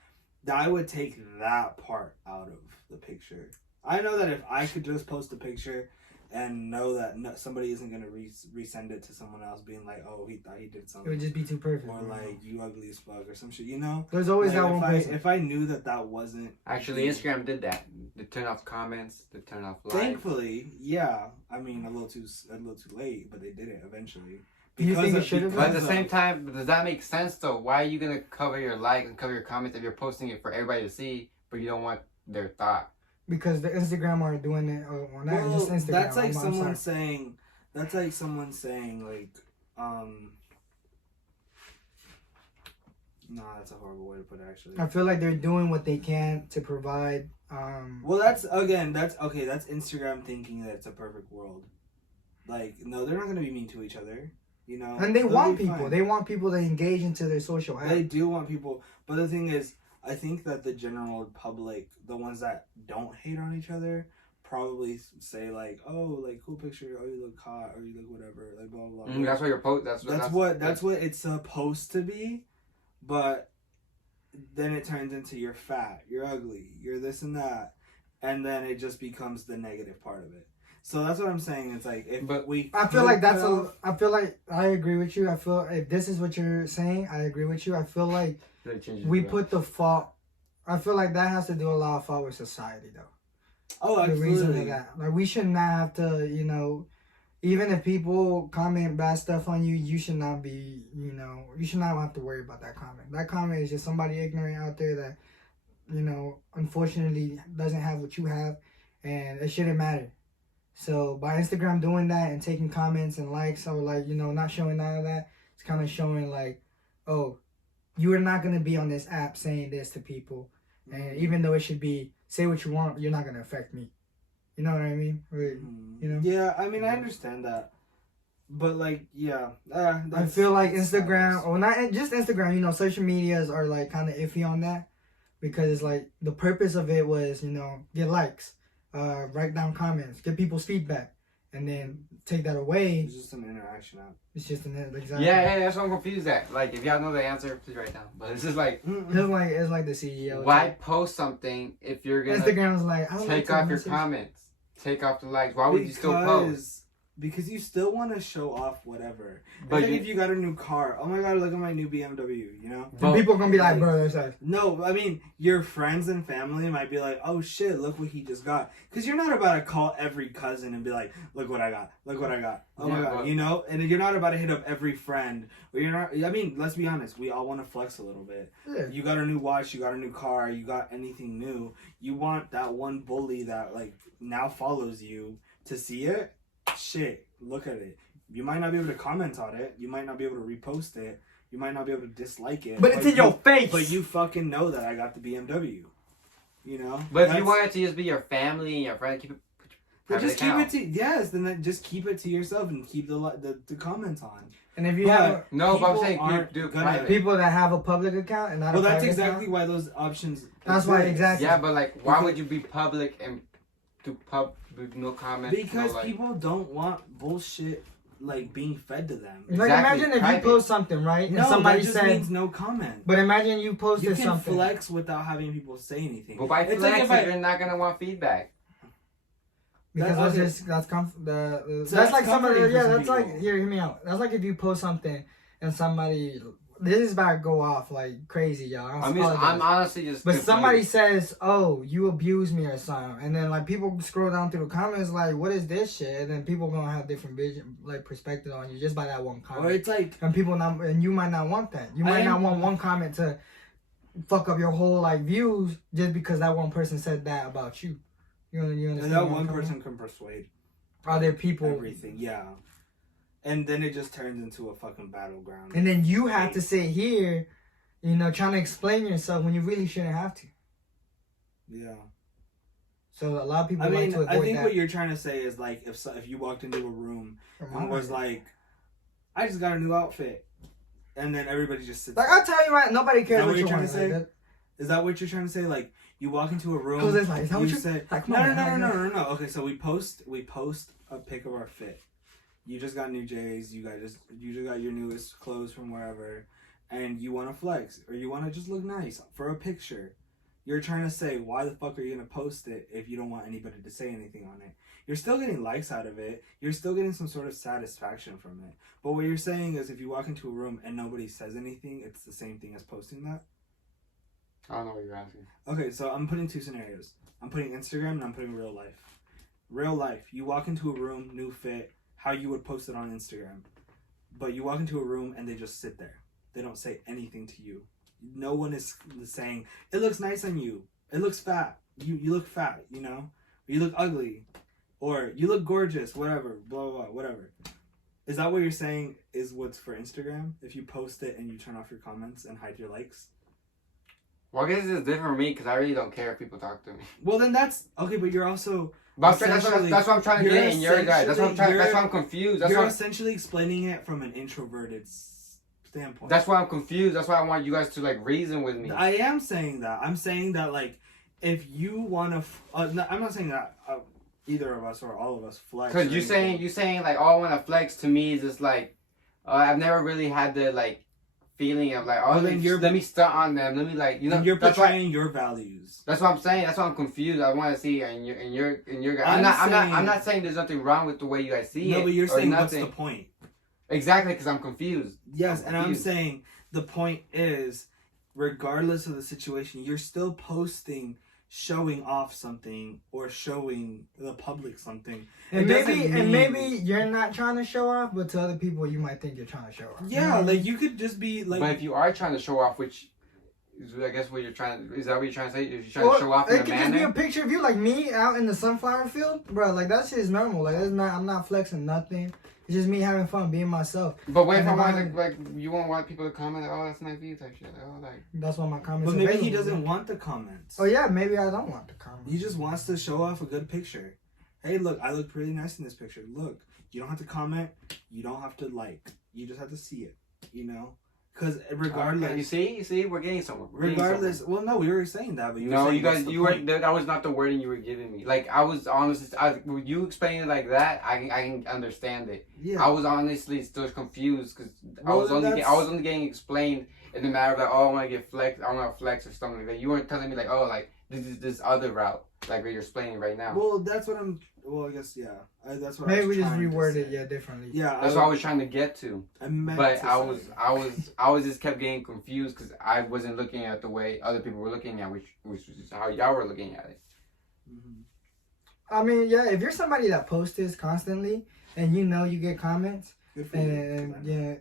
I would take that part out of the picture. I know that if I could just post a picture and know that somebody isn't gonna resend it to someone else, being like, "Oh, he thought he did something," it would just be too perfect, or like, "You ugly as fuck," or some shit. You know, there's always like, that one person. If I knew that wasn't Actually, Instagram did that. They turned off comments. They turned off likes. Thankfully, yeah. I mean, a little too late, but they did it eventually. Do you think it should have? But at the same time, does that make sense though? Why are you gonna cover your likes and cover your comments if you're posting it for everybody to see, but you don't want their thought? Because the Instagram are doing it on that. Well, just Instagram. That's like someone saying. That's like someone saying like, nah, that's a horrible way to put it. Actually, I feel like they're doing what they can to provide. Well, that's okay. That's Instagram thinking that it's a perfect world. Like, no, they're not gonna be mean to each other. You know, and they want people. Fine. They want people to engage into their social app. They do want people, but the thing is, I think that the general public, the ones that don't hate on each other, probably say like, "Oh, like cool picture. Oh, you look hot, or you look whatever." Like blah blah. Blah. That's what your post. That's what it's supposed to be, but then it turns into you're fat, you're ugly, you're this and that, and then it just becomes the negative part of it. So that's what I'm saying. It's like I feel like I feel like I agree with you. I feel if this is what you're saying, I agree with you. I feel like we put the fault. I feel like that has to do a lot of fault with society, though. Oh, absolutely. The reason for that, like, we should not have to, you know, even if people comment bad stuff on you, you should not be, you know, you should not have to worry about that comment. That comment is just somebody ignorant out there that, you know, unfortunately doesn't have what you have, and it shouldn't matter. So by Instagram doing that and taking comments and likes, or like, you know, not showing none of that, it's kind of showing like, oh, you are not going to be on this app saying this to people. And even though it should be, say what you want, you're not going to affect me. You know what I mean? Or, you know? Yeah, I mean, I understand that. But like, yeah. I feel like Instagram, or not just Instagram, you know, social medias are like kind of iffy on that. Because like the purpose of it was, you know, get likes. Write down comments, get people's feedback, and then take that away. It's just an interaction app. It's just an exactly. Yeah, that's what I'm confused at. Like, if y'all know the answer, please write it down. But it's just like, it's like the CEO. Why post something if you're gonna Instagram's like, I don't take off your comments, take off the likes? Why would you still post? Because you still want to show off whatever. But like if you got a new car, oh my god, look at my new BMW, you know? But people are going to be like, bro, that's nice. No, I mean, your friends and family might be like, oh shit, look what he just got. Because you're not about to call every cousin and be like, look what I got, look what I got. Oh my god, you know? And you're not about to hit up every friend. Or you're not, I mean, let's be honest, we all want to flex a little bit. Yeah. You got a new watch, you got a new car, you got anything new. You want that one bully that like now follows you to see it. Shit, look at it. You might not be able to comment on it. You might not be able to repost it. You might not be able to dislike it. But it's in your face. But you fucking know that I got the BMW. You know? But if you want it to just be your family and your friend, keep it. But just keep it to just keep it to yourself and keep the comments on. And if you have but I'm saying people that have a public account and not that's exactly why those options. That's why exactly. Yeah, but like, why would you be public and do with no comments? Because people don't want bullshit like being fed to them. Like imagine if you post something, right? No, and somebody that just means no comment. But imagine you posted something. You can flex without having people say anything. But by flex, you're not gonna want feedback. Because that's like somebody. Yeah, that's like hear me out. That's like if you post something and somebody. This is about to go off like crazy, y'all. I'm honestly just. But somebody says, "Oh, you abused me" or something, and then like people scroll down through the comments, like, "What is this shit?" And then people gonna have different vision, like perspective on you just by that one comment. Or it's like, and you might not want that. You might not want one comment to fuck up your whole like views just because that one person said that about you. You understand? And that one person can persuade other people. Everything, yeah. And then it just turns into a fucking battleground. And then you have to sit here, you know, trying to explain yourself when you really shouldn't have to. Yeah. So a lot of people I mean, like to avoid I think that. what you're trying to say is like if you walked into a room and was like, I just got a new outfit, and then everybody just sits. Like I'll tell you right, nobody cares what you're trying to say. Like is that what you're trying to say? Like you walk into a room. Like, is that you what say, like, no. Okay, so we post a pic of our fit. You just got new J's. You just got your newest clothes from wherever, and you want to flex or you want to just look nice for a picture. You're trying to say, why the fuck are you gonna post it if you don't want anybody to say anything on it? You're still getting likes out of it. You're still getting some sort of satisfaction from it. But what you're saying is, if you walk into a room and nobody says anything, it's the same thing as posting that. I don't know what you're asking. Okay, so I'm putting two scenarios. I'm putting Instagram and I'm putting real life. Real life, you walk into a room, new fit, how you would post it on Instagram. But you walk into a room and they just sit there. They don't say anything to you. No one is saying, it looks nice on you. It looks fat. You look fat, you know? You look ugly. Or you look gorgeous, whatever, blah, blah, blah, whatever. Is that what you're saying is what's for Instagram? If you post it and you turn off your comments and hide your likes? Well, I guess it's different for me because I really don't care if people talk to me. Well, then that's... Okay, but you're also... But that's what I'm trying to get in your guy. That's what I'm confused. You're essentially explaining it from an introverted standpoint. That's why I'm confused. That's why I want you guys to like reason with me. I am saying that. I'm saying that like if you want to, no, I'm not saying that either of us or all of us flex. Because you saying like, oh, I want to flex to me is just like, I've never really had the like feeling of like, oh, let me stunt on them. Let me like, you know, you're portraying your values. That's what I'm saying. That's why I'm confused. I want to see in your guys. I'm not saying there's nothing wrong with the way you guys see it. No, but you're saying what's the point? Exactly, because I'm confused. Yes, and I'm saying the point is, regardless of the situation, you're still posting, showing off something or showing the public something. And maybe you're not trying to show off, but to other people you might think you're trying to show off. Yeah, like you could just be like. But if you are trying to show off, which is, I guess what you're trying to, is that what you're trying to say? You're trying to show off in a manner? It could just be a picture of you like me out in the sunflower field, bro. Like that shit is normal. Like I'm not flexing nothing. It's just me having fun, being myself. But what if I want like you won't want people to comment, oh, that's nice view type shit. Oh, like that's what my comments. But maybe he doesn't want the comments. Oh yeah, maybe I don't want the comments. He just wants to show off a good picture. Hey, look, I look pretty nice in this picture. Look, you don't have to comment. You don't have to like. You just have to see it. You know. Because regardless, you see, we're getting somewhere. Well, no, we were saying that, but you weren't. That was not the wording you were giving me. Like I was honestly, when you explain it like that, I can understand it. Yeah. I was honestly still confused because I was only getting explained in the matter of like, oh, I want to get flex, I want to flex or something like that. You weren't telling me like, oh, like this is this other route, like what you're explaining right now. Well, that's what I'm. Well, I guess yeah. That's what. Maybe we just reword it, differently. Yeah, that's what I was trying to get to. I was just kept getting confused because I wasn't looking at the way other people were looking at, which was how y'all were looking at it. Mm-hmm. I mean, yeah, if you're somebody that posts this constantly and you know you get comments, and yeah,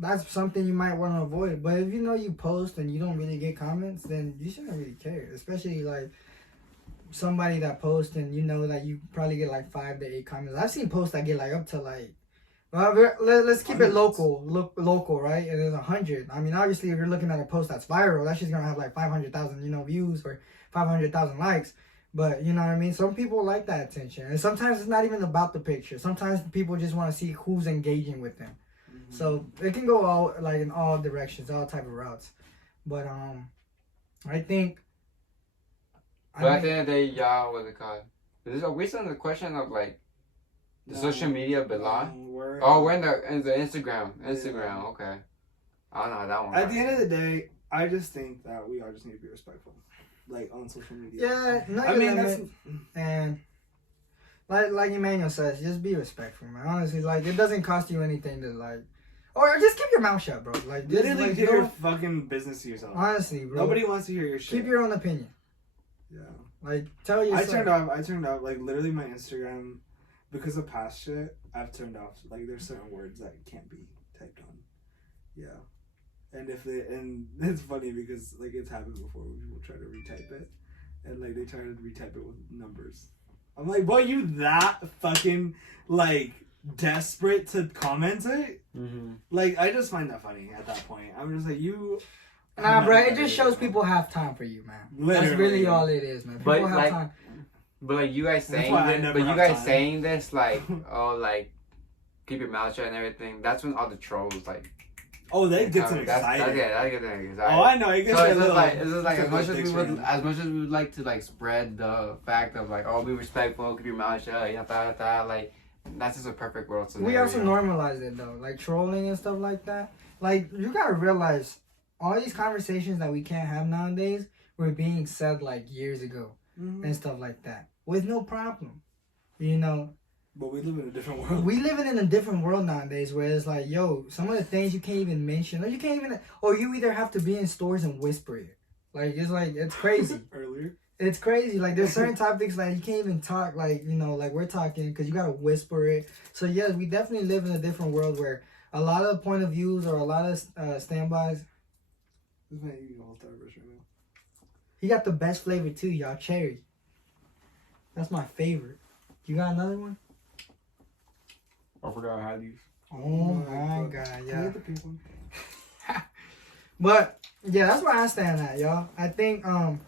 that's something you might want to avoid. But if you know you post and you don't really get comments, then you shouldn't really care, especially like. Somebody that posts and you know that you probably get like 5 to 8 comments. I've seen posts that get like up to like, well, let's keep it local, right? And there's 100. I mean, obviously, if you're looking at a post that's viral, that's just gonna have like 500,000, views or 500,000 likes. But you know what I mean? Some people like that attention, and sometimes it's not even about the picture. Sometimes people just want to see who's engaging with them. Mm-hmm. So it can go all like in all directions, all type of routes. But I think. But at the end of the day, y'all, what's it called? Are we still in the question of like the social media belong? We're in the Instagram. Instagram, okay. I don't know how that one. At the end of the day, I just think that we all just need to be respectful, like on social media. Yeah, I mean that's and like Emmanuel says, just be respectful, man. Honestly, like it doesn't cost you anything to like. Or just keep your mouth shut, bro. Like literally, keep your fucking business to yourself. Honestly, bro. Nobody wants to hear your shit. Keep your own opinion. Yeah. Like, tell yourself. I turned off, like, literally my Instagram, because of past shit, I've turned off, like, there's certain words that can't be typed on. Yeah. And it's funny because, like, it's happened before when people try to retype it, and, like, they try to retype it with numbers. I'm like, boy, you that fucking, like, desperate to comment it? Mm-hmm. Like, I just find that funny at that point. I'm just like, you... Nah, bro, it just shows people have time for you, man. Literally. That's really all it is, man. People have time. But like you guys That's saying why I this, never but you have guys time. saying this like, oh, like keep your mouth shut and everything. That's when all the trolls like. Oh, that gets him That's excited. yeah, that gets him excited. Oh, I know. It gets So a it's little. just like as much as we would like to like spread the fact of like, oh, be respectful, keep your mouth shut, like that's just a perfect world scenario. We also normalize it though, like trolling and stuff like that. Like you gotta realize, all these conversations that we can't have nowadays were being said like years ago and stuff like that with no problem, you know. But we live in a different world. We living in a different world nowadays where it's like, yo, some of the things you can't even mention, or you can't even, or you either have to be in stores and whisper it. Like it's crazy. Earlier. It's crazy. Like there's certain topics like you can't even talk like, you know, like we're talking because you gotta whisper it. So yes, we definitely live in a different world where a lot of point of views or a lot of standbys. This man eating all Starburst right now. He got the best flavor too, y'all. Cherry. That's my favorite. You got another one? I forgot how these. Oh my god, Can I yeah. get the pink one? But yeah, that's where I stand at, y'all. I think I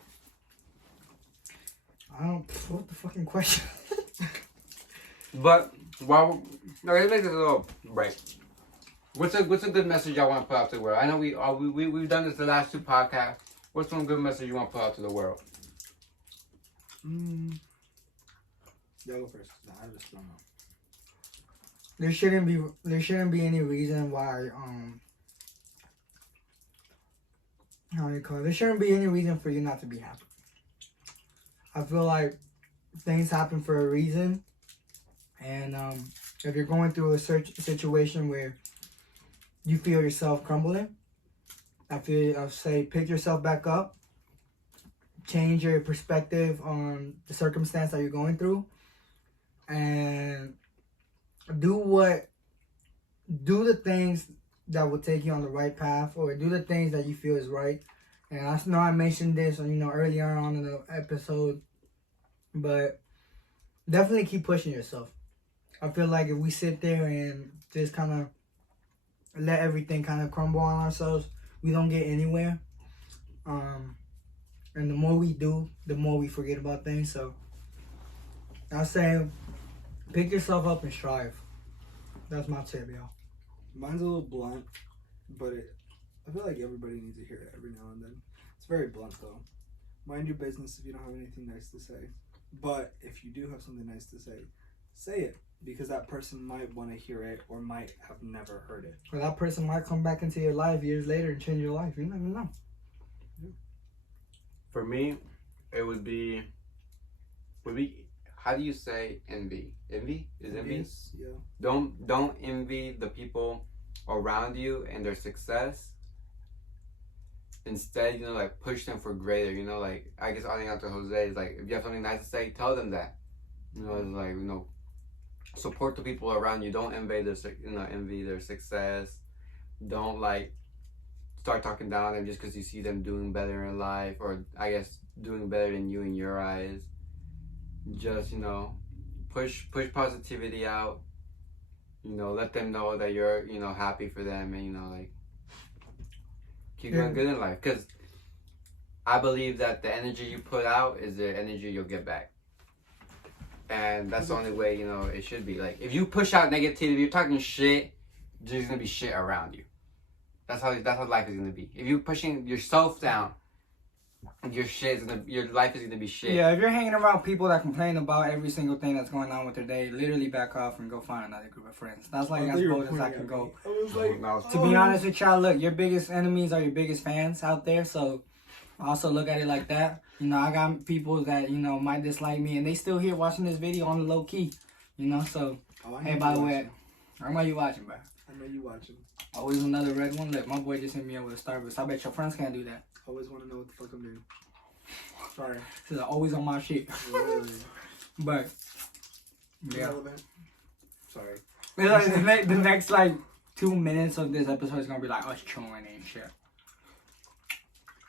don't. What the fucking question? But well, let's make this a little break. What's a good message y'all want to put out to the world? I know we've done this the last 2 podcasts. What's one good message you want to put out to the world? Y'all go first. Nah, I just don't know. There shouldn't be any reason why how do you call it? There shouldn't be any reason for you not to be happy. I feel like things happen for a reason, and if you're going through a situation where you feel yourself crumbling, I'll say pick yourself back up, change your perspective on the circumstance that you're going through, and do the things that will take you on the right path, or do the things that you feel is right. And I know I mentioned this, earlier on in the episode, but definitely keep pushing yourself. I feel like if we sit there and just kind of let everything kind of crumble on ourselves, we don't get anywhere. And the more we do, the more we forget about things. So I say, pick yourself up and strive. That's my tip, y'all. Mine's a little blunt, but I feel like everybody needs to hear it every now and then. It's very blunt though. Mind your business if you don't have anything nice to say. But if you do have something nice to say it. Because that person might want to hear it or might have never heard it. Or that person might come back into your life years later and change your life. You never know. For me, it would be how do you say envy? Envy? Is envy? Envious, yeah. Don't envy the people around you and their success. Instead, like push them for greater. Like I guess I think out to Jose is like, if you have something nice to say, tell them that. It's like, support the people around you. Don't envy their success. Don't like start talking down on them just because you see them doing better in life, or I guess doing better than you in your eyes. Just push positivity out. Let them know that you're happy for them, and like keep doing good in life. Because I believe that the energy you put out is the energy you'll get back. And that's the only way, it should be. Like, if you push out negativity, you're talking shit, there's gonna be shit around you. That's how life is gonna be. If you're pushing yourself down, your life is gonna be shit. Yeah, if you're hanging around people that complain about every single thing that's going on with their day, literally back off and go find another group of friends. That's like as bold as I can go. I was like, To be honest with y'all, look, your biggest enemies are your biggest fans out there, so also look at it like that. I got people that, might dislike me, and they still here watching this video on the low key, so, hey, by the way, I know you watching, bro. I know you watching. Always another red one. Look, my boy just hit me up with a Starburst. I bet your friends can't do that. Always want to know what the fuck I'm doing. Sorry. This is always on my shit. But, yeah. Relevant. Sorry. The next, 2 minutes of this episode is going to be like us chilling and shit.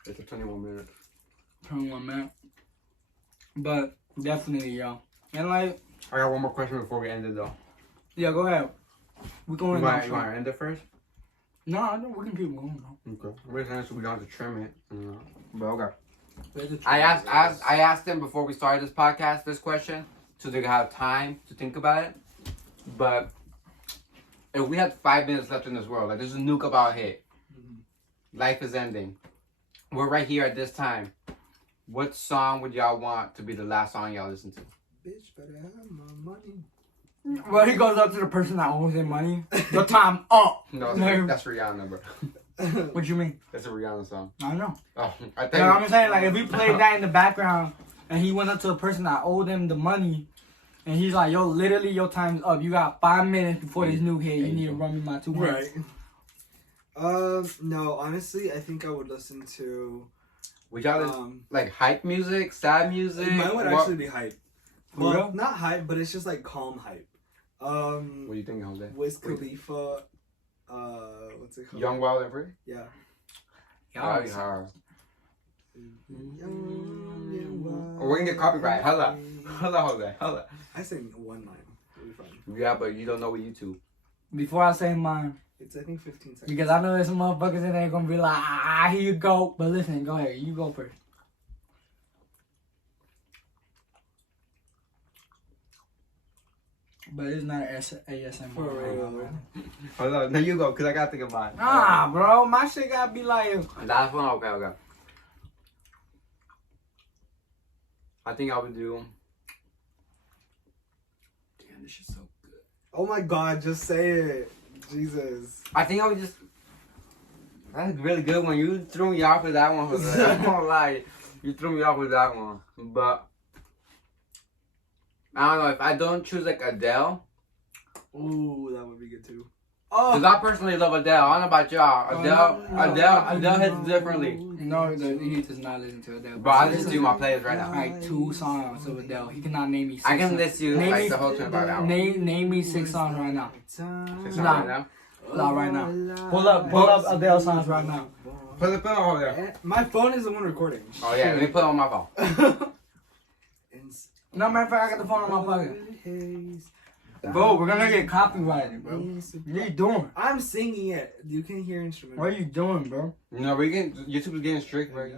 It's a 21 minutes. 21 minutes. But definitely, yo. And I got one more question before we end it though. Yeah, go ahead. We're going You want to end it first? No, we can keep going. Okay. We're going to trim it. But okay. I asked them before we started this podcast this question, so they could have time to think about it. But if we had 5 minutes left in this world, like there's a nuke about hit, life is ending. We're right here at this time. What song would y'all want to be the last song y'all listen to? Bitch, better have my money. Well, he goes up to the person that owes him money. Your time up. No, that's Rihanna, bro. What you mean? That's a Rihanna song. I know. Oh, I You think. know what I'm saying? Like, if we played that in the background and he went up to the person that owed him the money and he's like, yo, literally your time's up. You got 5 minutes before this new hit. You need to run me my 2 minutes. Right. No, honestly, I think I would listen to... Would y'all like hype music, sad music? Mine would actually be hype. For Well, real? not hype, but it's just like calm hype. What do you think, Jose? Wiz Khalifa, what's it called? Young, Wild, and Free? Yeah. Oh, yeah. We're gonna get copyright. Hold up. I sing one line. It'll be fine. Yeah, but you don't know what YouTube. Before I say mine, It's, I think, 15 seconds. because I know there's some motherfuckers in there gonna be like, here you go. But listen, go ahead. You go first. But it's not ASMR. For real. Hold on. No, you go, because I got to think of mine. Nah, bro. My shit gotta be like... That's one? Okay. I think I would do... Damn, this shit's so good. Oh my god, just say it. Jesus. I think I would just... That's a really good one. You threw me off with that one, Jose. I'm not gonna lie. You threw me off with that one. But... I don't know, if I don't choose like Adele, Ooh, that would be good too. because I personally love Adele. I don't know about y'all. Adele hits differently. No, he does not listen to Adele. But I listen to my playlist right now. Like 2 songs of Adele. He cannot name me 6 I can songs. list you Name like me- the whole 25 hours. Name me 6 songs right now. It's Nah. not right now. Not right now. Pull up Adele songs right now. Put the phone over there. My phone is the one recording. Oh yeah, let me put it on my phone. No, matter of fact, I got the phone in my pocket. Bro, we're gonna get copyrighted, bro. What are you doing? I'm singing it. You can hear instrumental. What are you doing, bro? No, YouTube is getting strict, bro.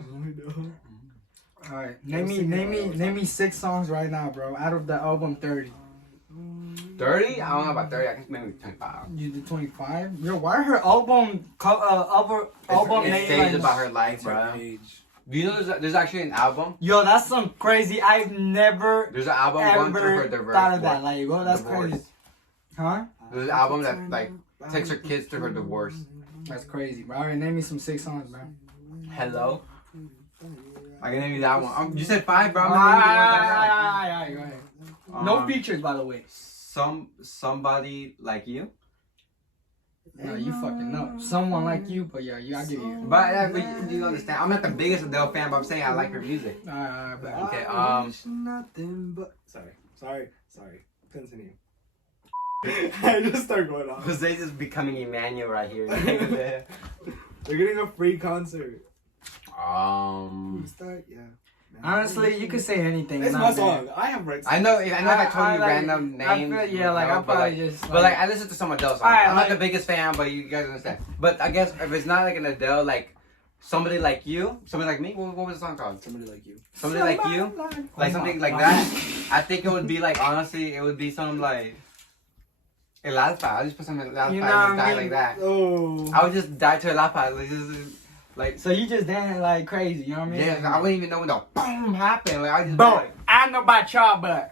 Alright, name me 6 songs right now, bro. Out of the album 30. 30? I don't know about 30. I think maybe 25. You did 25? Yo, why her album It's name staged like... about her life, bro. Do you know there's actually an album? Yo, that's some crazy. I've never There's an album going through her ever divorce. thought of that. Like, bro, that's Divorce. crazy. Huh? There's an album that like takes her kids through her divorce. That's crazy, bro. Alright, name me some 6 songs, bro. Hello. I can name you that one. You said 5, bro. I'm gonna name you one right Go ahead. now. No features, by the way. Somebody like you. No, you fucking know. Someone like you, but yeah, I give you. But you understand? I'm not the biggest Adele fan, but I'm saying I like her music. Alright, bet. Okay. Nothing but. Sorry. Continue. I just start going off. Jose's is becoming Emmanuel right here. They're getting a free concert. Start, yeah. Honestly, you could say anything. It's and my I'm song. there. I have rights. I know. If I told you like- random names. I feel, yeah, like I probably just. But like I listen to some Adele songs. Alright, I'm like- not the biggest fan, but you guys understand. But I guess if it's not like an Adele, like somebody like you, somebody like me. What was the song called? Somebody like you. Somebody like you, like something like that. I think it would be like honestly, it would be something like El Alfa. I just put something El Alfa You know and what I just die mean? like that. Oh. I would just die to El Alfa. Like So you just dancing like crazy, you know what I mean? yeah, I wouldn't even know when the boom happened. Like I just Bro, like, I don't know about y'all, but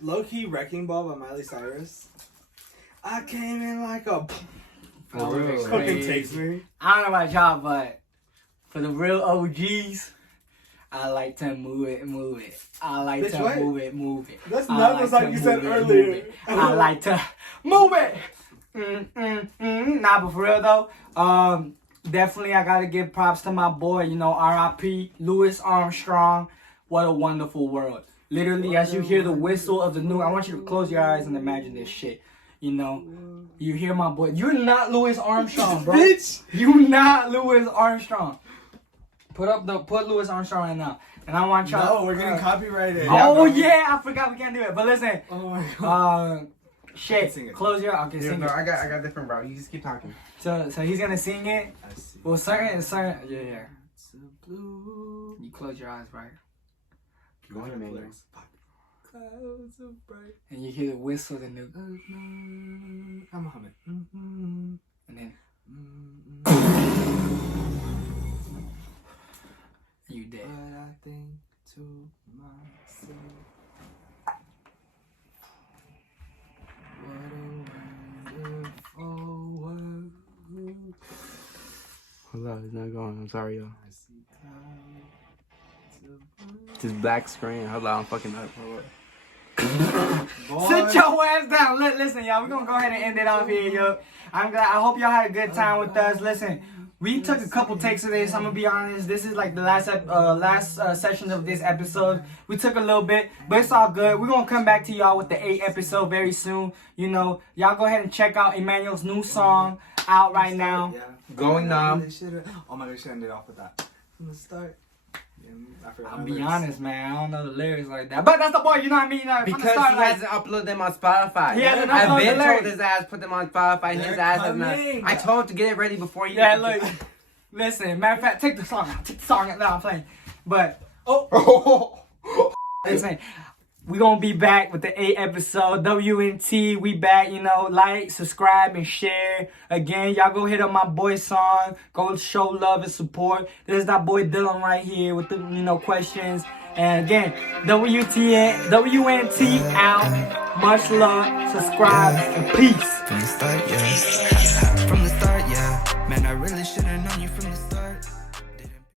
Low Key Wrecking Ball by Miley Cyrus. I came in like a. For real. Fucking takes me. I don't know about y'all, but for the real OGs, I like to move it. I like Bitch, to what? move it. That's I not the like song to you said move it, earlier. move it. I like to move it. Nah, but for real though, definitely I gotta give props to my boy, you know, R.I.P. Louis Armstrong. What a wonderful world. Literally, as you hear the whistle of the new, I want you to close your eyes and imagine this shit. You know, you hear my boy. You're not Louis Armstrong, bro. Bitch! You not Louis Armstrong. Put Louis Armstrong right now. And I want y'all. No, we're getting copyrighted. Oh yeah, I forgot we can't do it. But listen, Oh my god. shit. Sing it. Close your eyes. Okay, yeah, sing no, it. I got different, bro. You just keep talking. So he's gonna sing it. I see. Well, certain, yeah. of blue. You close your eyes, right? Keep going, Emmanuel. Clouds of bright. And you hear the whistle, and the I'm humming. and then you dead. But I think to myself, what a wonderful world. Hold on, it's not going. I'm sorry, y'all. I see clouds of blue. Just black screen. Hold on, I'm fucking up. Hold on. Sit your ass down. Listen, y'all, we're gonna go ahead and end it off here, yo. I'm glad. I hope y'all had a good time with us. Listen, we took a couple takes of this. I'm gonna be honest. This is like the last session of this episode. We took a little bit, but it's all good. We're gonna come back to y'all with the 8th episode very soon. You know, y'all go ahead and check out Emmanuel's new song out right now. Yeah. Going numb. Oh my god, I should end it off with that. From the start. Yeah, I forgot I'll my be lyrics. honest, man. I don't know the lyrics like that, but that's the boy. You know what I mean? From the Because start, he like, hasn't uploaded them on Spotify. He hasn't I've uploaded been the told lyrics. his ass put them on Spotify. His They're ass has not. coming. I told him to get it ready before you. yeah, look. Listen, matter of fact, take the song out. Take the song out that I'm playing. But listen, we gonna be back with the 8th episode. WNT, we back. You know, like, subscribe, and share. Again, y'all go hit up my boy's song. Go show love and support. There's that boy Dylan right here with the questions. And again, WNT out. Much love. Subscribe and peace. From the start, yeah.